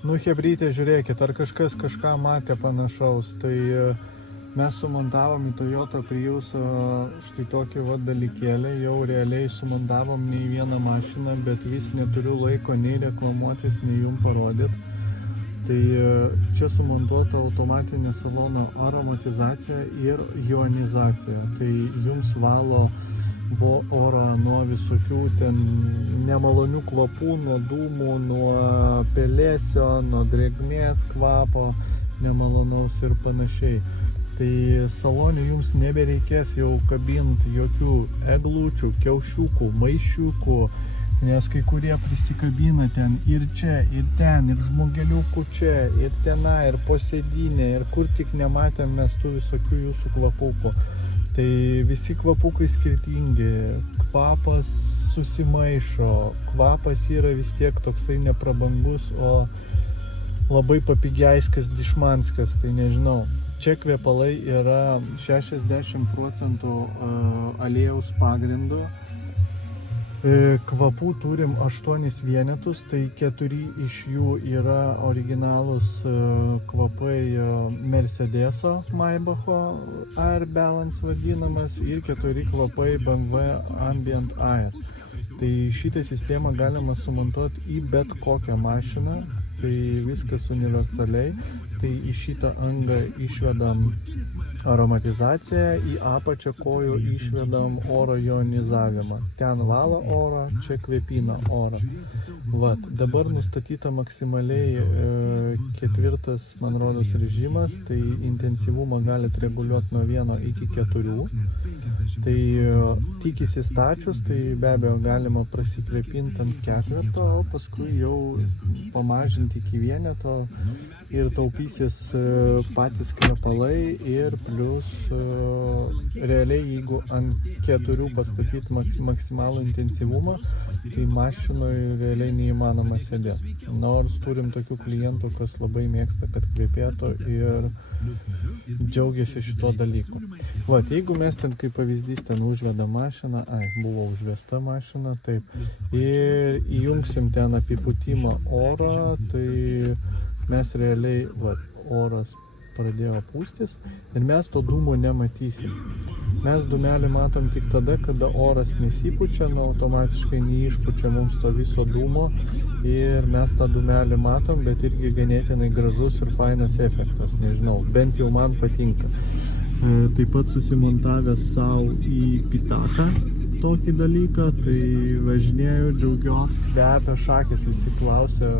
Nu, hebrytė, žiūrėkit, ar kažkas kažką matė panašaus. Tai mes sumontavom į Toyota Prius štai tokį dalykėlį, jau realiai sumontavom nei vieną mašiną, bet vis neturiu laiko nei reklamuotis, nei jum parodyti. Tai čia sumontuota automatinė salono aromatizacija ir ionizacija. Tai jums valo orą nuo visokių ten nemalonių kvapų, nuo dūmų, nuo pelėsio, nuo drėgmės kvapo, nemalonaus ir panašiai. Tai salone jums nebereikės jau kabinti jokių eglučių, kiaušiukų, maišiukų, nes kai kurie prisikabina ten ir čia, ir ten, ir žmogeliukų čia, ir tenai, ir po sėdynė, ir kur tik nematėm mes tų visokių jūsų kvapukų. Tai visi kvapukai skirtingi, kvapas susimaišo, kvapas yra vis tiek toksai neprabangus, o labai papigiaiskas, dišmanskas, tai nežinau. Čia kvepalai yra 60% aliejaus pagrindo. Kvapų turim 8 vienetus, tai 4 iš jų yra originalūs kvapai Mercedeso Maybacho Air Balance vadinamas ir 4 kvapai BMW Ambient Air. Tai šitą sistemą galima sumontuoti į bet kokią mašiną, tai viskas universaliai. Tai į šitą angą išvedam aromatizaciją, į apačią kojų išvedam oro ionizavimą. Ten valo orą, čia kvepina orą. Vat, dabar nustatyta maksimaliai 4, man rodos, režimas, tai intensyvumą galit reguliuoti nuo 1 iki 4. Tai tik įsistačius, tai be abejo galima prasikvėpinti ant 4, o paskui jau pamažinti iki 1 ir taupysis patys kvepalai ir plus realiai jeigu ant 4 pastatyti maksimalų intensyvumą, tai mašinoje realiai neįmanoma sėdėti. Nors turim tokių klientų, kas labai mėgsta, kad kvepėtų ir džiaugiasi šito dalyku. Vat, jeigu mes ten kaip pavyzdys ten užvedam mašiną, buvo užvesta mašina, taip, ir įjungsim ten apipūtimą oro, tai mes realiai, oras pradėjo pūstis ir mes to dūmo nematysim. Mes dūmelį matom tik tada, kada oras nesipučia, automatiškai neišpučia mums to viso dūmo ir mes tą dūmelį matom, bet irgi ganėtinai gražus ir fainas efektas, nežinau, bent jau man patinka. Taip pat susimontavęs savo į pitaką tokį dalyką, tai važinėjau, džiaugiuosi, kvepia šakės, visi klausia,